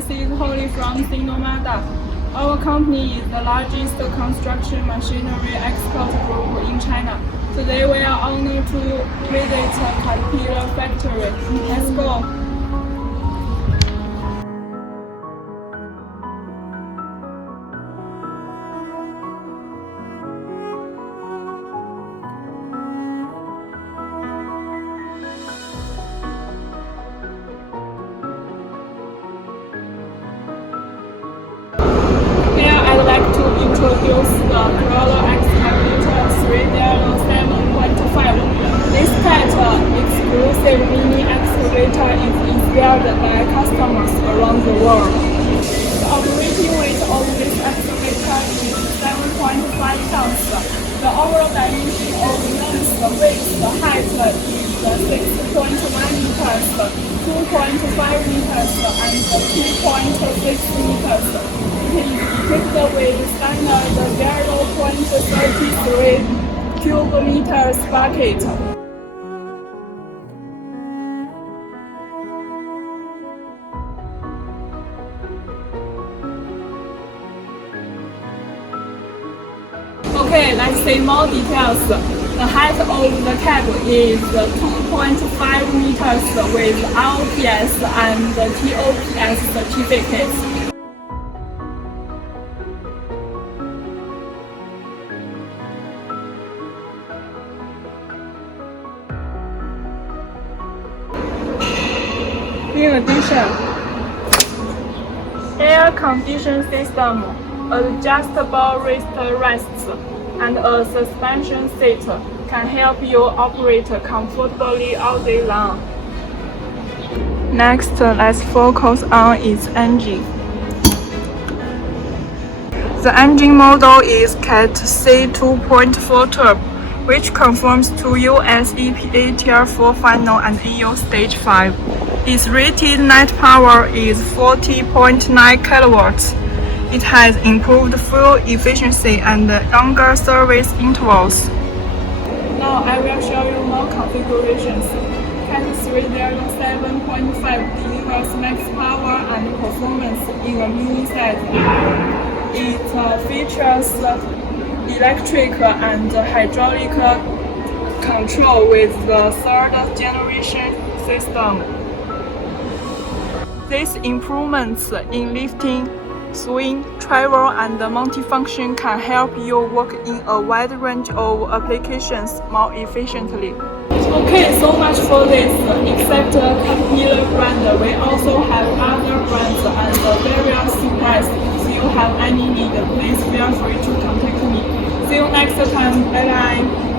this is Holly from SINOMADA. Our company is the largest construction machinery export group in China. Today we are honored to visit Caterpillar factory. Let's go. I'd like to introduce the Excavator 307.5. This CAT exclusive mini excavator is inspired by customers around the world. The operating weight of this excavator is 7.5 tons. The overall dimension of length, width, height is 6.9 meters, 2.5 meters, and 2.6 meters. It is equipped with standard 0.33 cubic meters bucket. Okay, let's see more details. The height of the cab is 2.5 meters with ROPS and TOPS certificates. In addition, air conditioning system, adjustable wrist rests, and a suspension seat can help you operate comfortably all day long. Next, let's focus on its engine. The engine model is CAT C2.4 Turbo, which conforms to US EPA Tier 4 final and EU Stage 5. Its rated net power is 40.9 kilowatts. It has improved fuel efficiency and longer service intervals. Now I will show you more configurations. CAT 307.5 delivers max power and performance in a mini size. It features electric and hydraulic control with the third generation system. These improvements in lifting, swing, travel, and multifunction can help you work in a wide range of applications more efficiently. Okay, so much for this. Except Caterpillar brand, we also have other brands and various prices. If you have any need, please feel free to contact me. See you next time. Bye bye.